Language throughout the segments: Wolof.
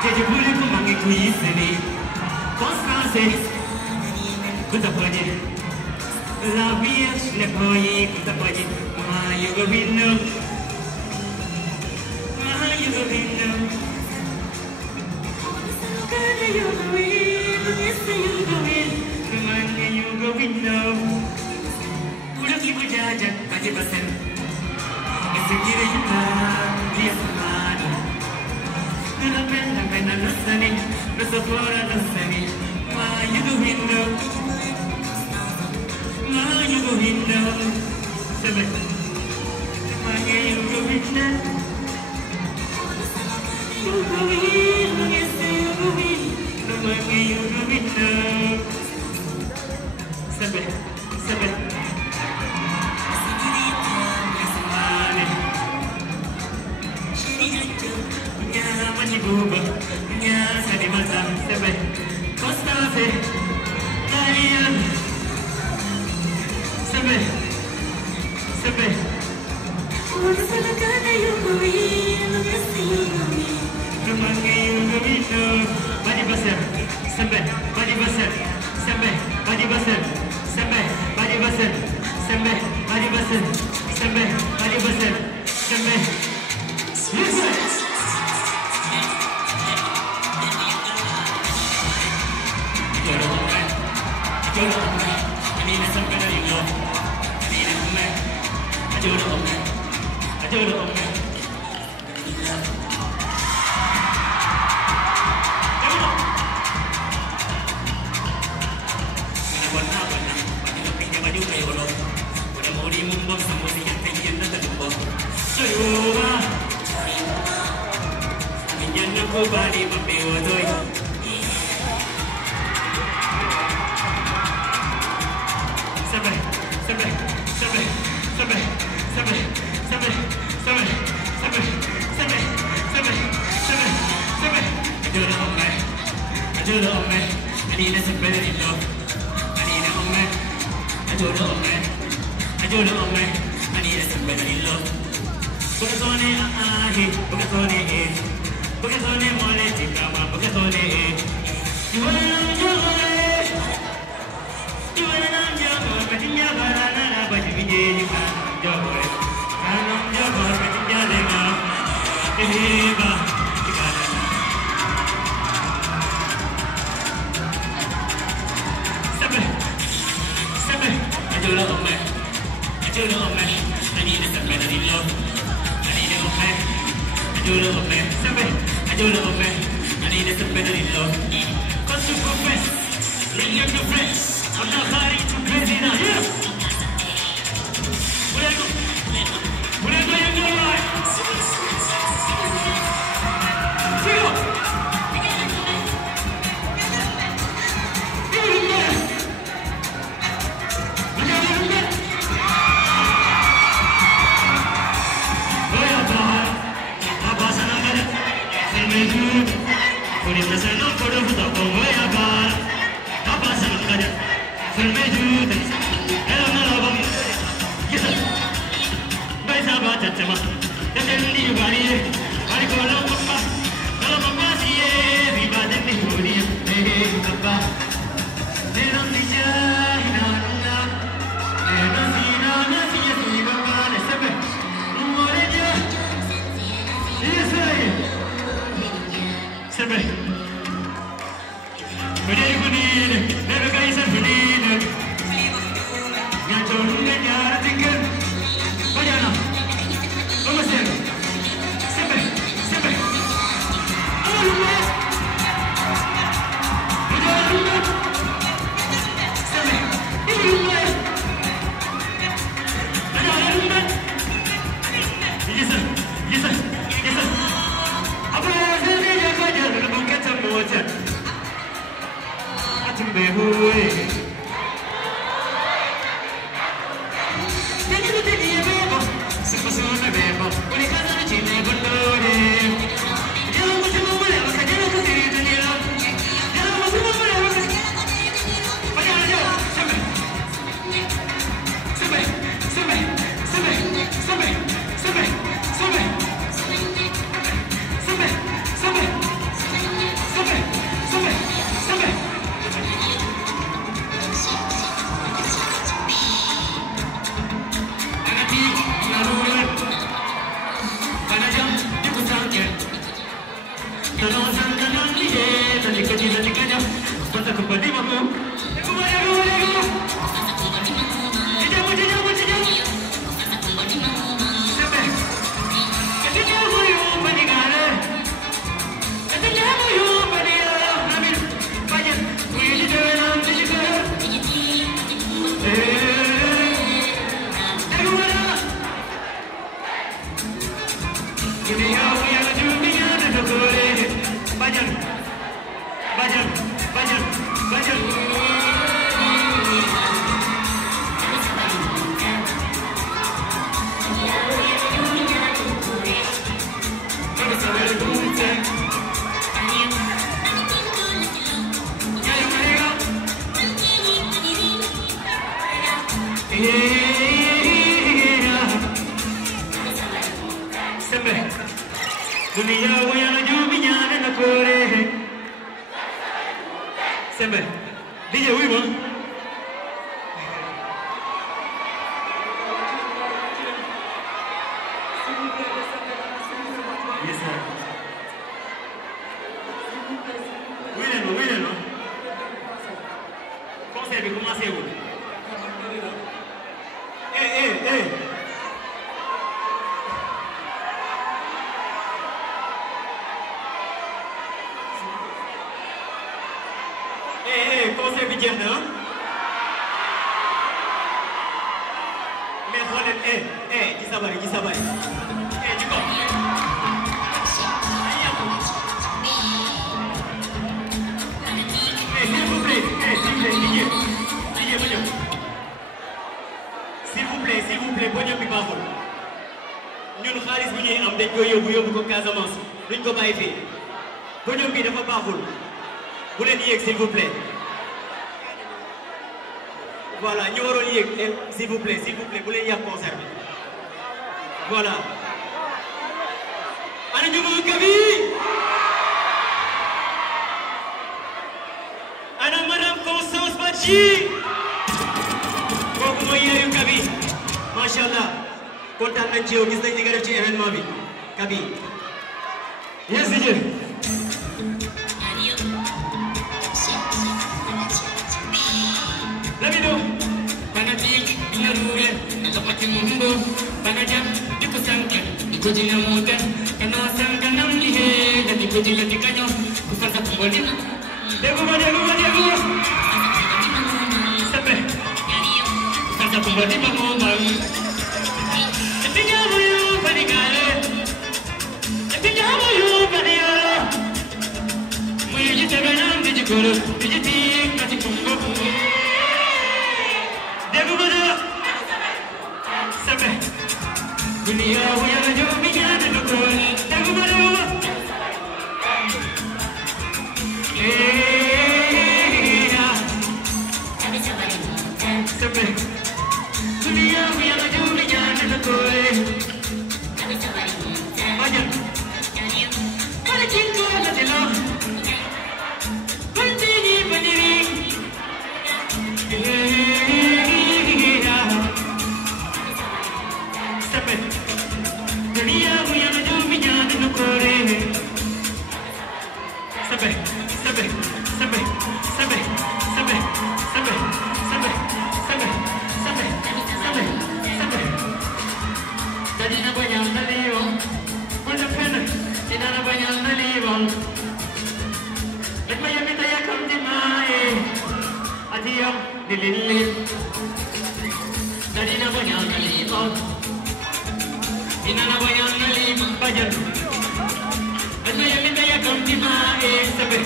Jadi boleh pun manggil kuis ini. Konsentrasi, kita pergi. Labia lepoi, kita pergi. Mayu gobino, mayu gobino. Kada you gobin, yes you gobin, kemana you gobino. Udah ibu jajan, pasti pesen. Sekira kita dia semana. La pena no sani, no sopora no sani. Mayu gobino, mayu gobino. Sabe, mayu gobino. You gobino, yes you gobino, mayu gobino. Sabe, sabe. Buba, nya sadi mata sebe, costa se, kalian sebe, sebe. Udah selesai yugowi, lukas yugowi, kemana yugowi tu? Badi besar, sebe, badi besar, sebe, badi besar, sebe, badi besar, sebe, badi besar, sebe, badi besar, sebe. Listen. Body mà biểu thôi. Sabe, sabe, sabe, sabe, sabe, sabe, sabe, sabe, sabe, sabe, sabe, sabe. Ajuda omeh, ajuda omeh. Anina sebenarnya itu. Anina omeh, ajuda omeh, ajuda omeh. Anina sebenarnya itu. Bukan soalnya ahi, bukan soalnya bukan soalnya mulai jika bukan soalnya jualan jualan jualan jualan bajunya barana baju biji kan jualan kanam jualan bajunya dengan heba sampai sampai ajulah omeh ani dah sampai dari lo ani dah omeh ajulah omeh sampai ajulah omeh ani dah sampai dari lo kau super fresh bring your friends I'm not hiding too crazy now yeah boleh go yang jual siap Sembe dunia wayana jubinya na kore Sembe DJ Wimo Yes sir Wino Consegue commencer vous Conseil bi jeex na mais xoolal ci sabari ci ko s'il vous plaît boo ñëw bi baaxul ñun xaalis bu ñuy am dañ koy yóbbu ko Casamance duñ ko bàyyi fii boo ñëw bi dafa baaxul bu leen yéeg s'il vous plaît voilà ñu waroon yéeg s'il vous plaît bu leen yàq concert bi voilà ana ñu mu Kabi ana madame Constance Badji kooku mooy yaayu Kabi macha allah kontaan nañ ci yow gis nañ li nga def ci événement bi Kabi yes DJ Lamido Panatik Inaruwe Tapati Mumbo Panajam Diko Sankan Diko Jina Mukan Kano Sankan Namlihe Dan Diko Jina Tikanyo Kusanta Kumbodi Dego Sampai Kusanta Kumbodi Mahomang Etinya Muyu Panigale Etinya Muyu Panigale Muyu Jitaganam Dijikoro Dijitik Nati Kumbo Dunia wayana jubinya na kore Degu madu Sampai dunia wayana jubinya na kore Banyak Pada cinta na dilo Kuntini bandiri Sampai dunia wayana jubinya na kore Sampai Tadi na banyak naliwang Pundak pena Tina na banyak naliwang Nagmaya mitaya kam di mae Adiyam nililin Tadi na banyak naliwang Tina na banyak naliwang Bajan Nagmaya mitaya kam di mae Sabi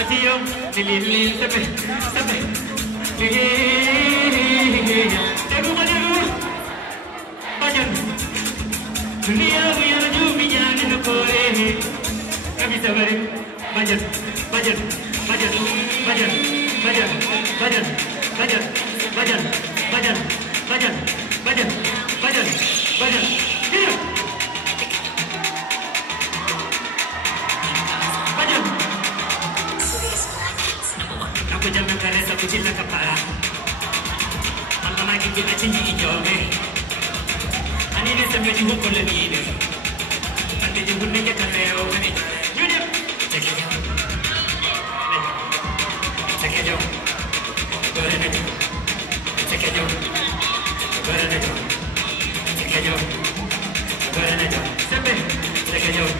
Adiyam nililin Sabi Tegu madu Bajan Dunia wayana jubinya na kore Kabi sabari Bajan Hidup Bajan Aku jangan karesa kucila kepala Mama kita cinci ijobe Ani ne sampai di hukum lagi ni. Nanti di hukum ni kita leo ni. Jujur. Ceknya jauh. Berada jauh. Ceknya jauh. Berada jauh. Ceknya jauh. Berada jauh. Sampai. Ceknya jauh.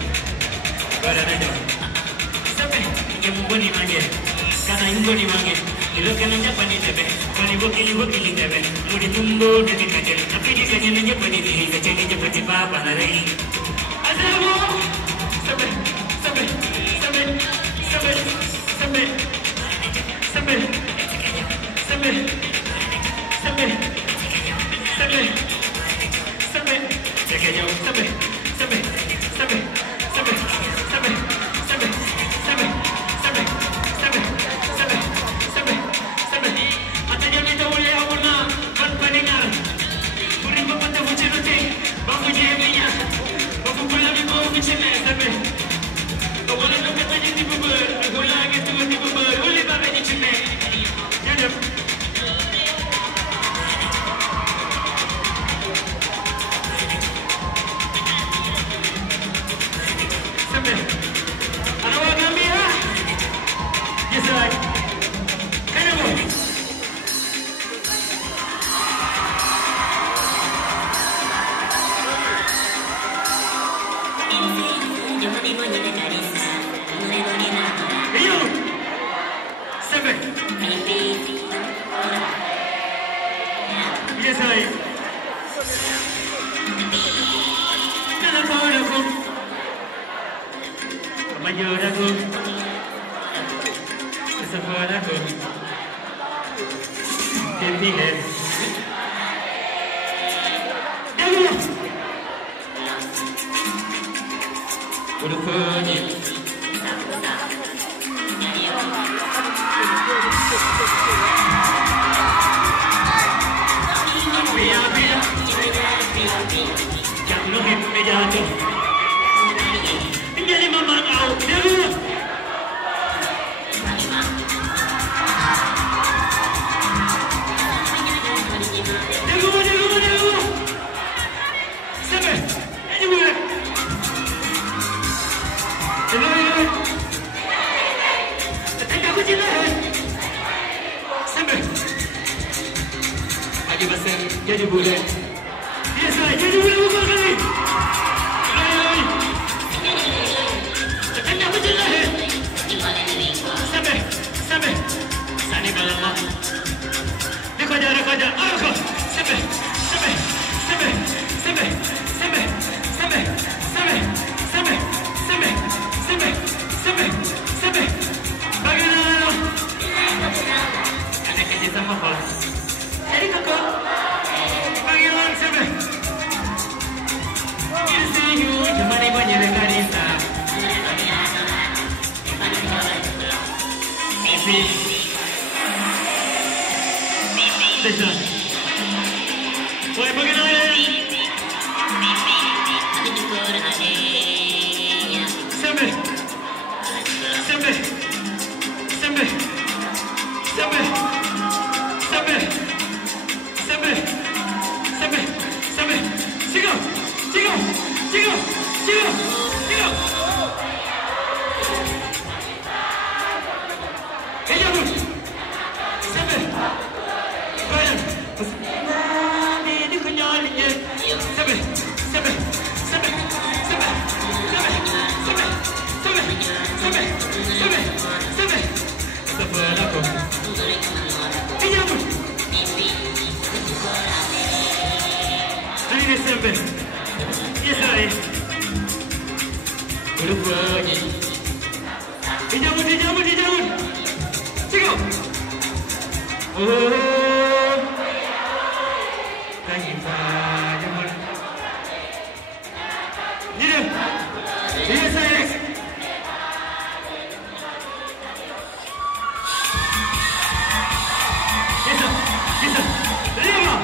Berada jauh. Sampai. Yang mungkin ni mangga. Karena yang mungkin ni mangga. Ilo kan aja pani tebe. Pani bokili tebe. Mudi tumbo dari kecil. Tapi di kecil aja pani di kecil aja pasti papa lari. Azamu. Sampai. Ceknya jauh. Sampai. Matanya kita boleh awalnya kan pendengar Yes, I. Telepon aku, mayor aku, seseorang aku, kepingin. Udah pergi. Jangan lupa meja tu. Jadi mama kau dulu. Dulu. Sampai. Ini boleh. Dulu. Tengah aku jalan. Sampai. Lagi besar jadi boleh. Biasa jadi boleh bukan kali. Tengah aku jalan. Sampai. Sani malam. Dikojar. Aku. Sampai. Bagaimana? Ada kerja sama bos. Jadi kakak. Bagaimana sampai? You see you, cuma ni banyak rekarisa. Misi. Desa. Boleh bagaimana? Sampai. Sigo. Ella pun. Sampai. Bayar. Mami ni kenyalinya. Sampai. Sampai aku. Ella pun. Hari Desember. Yes, I. Udah pergi. Dijamur. Sigo. Oh. Lagi jamur. Jadi. Yes, I. Yes. Lima.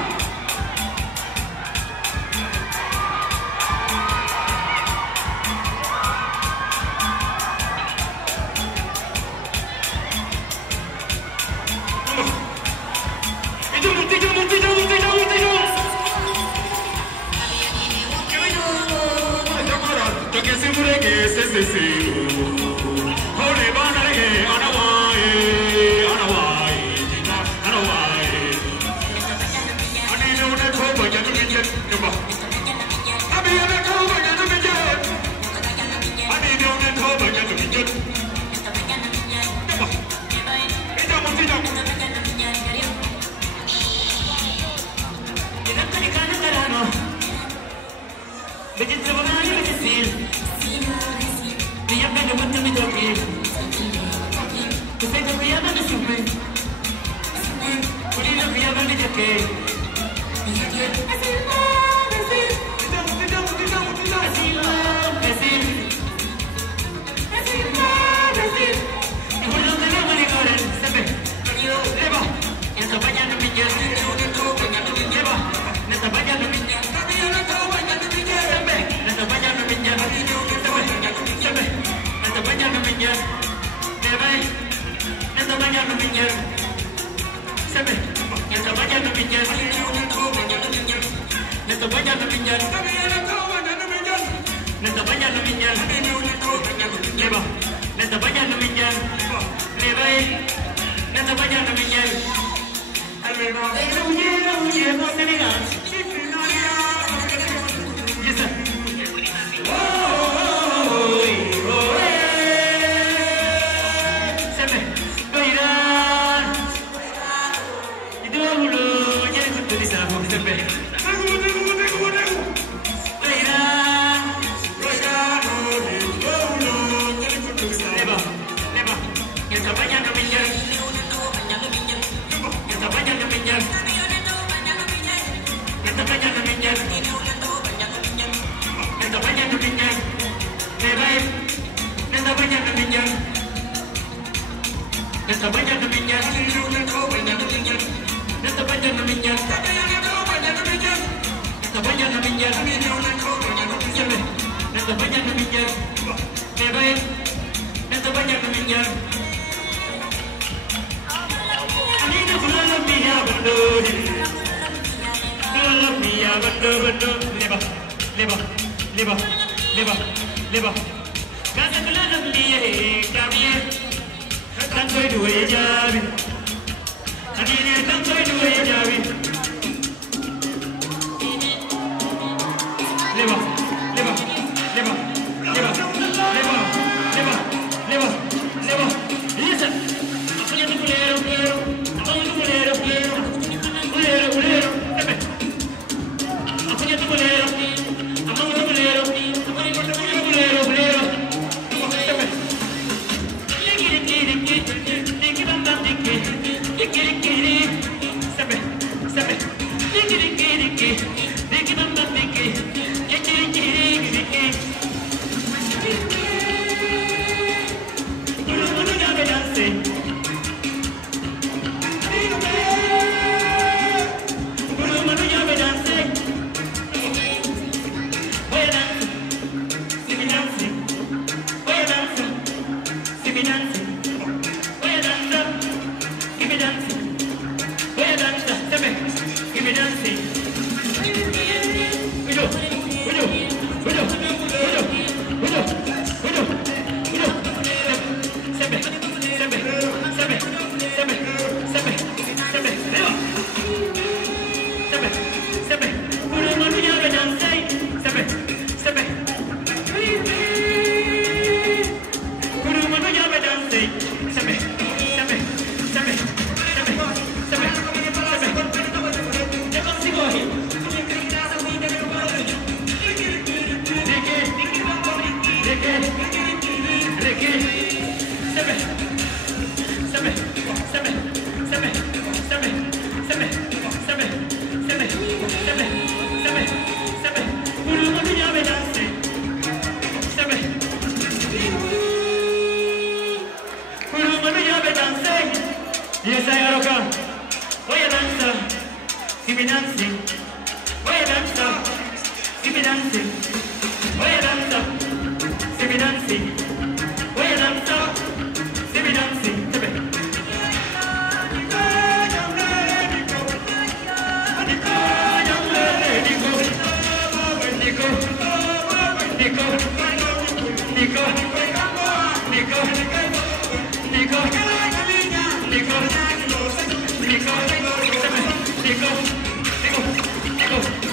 Nico.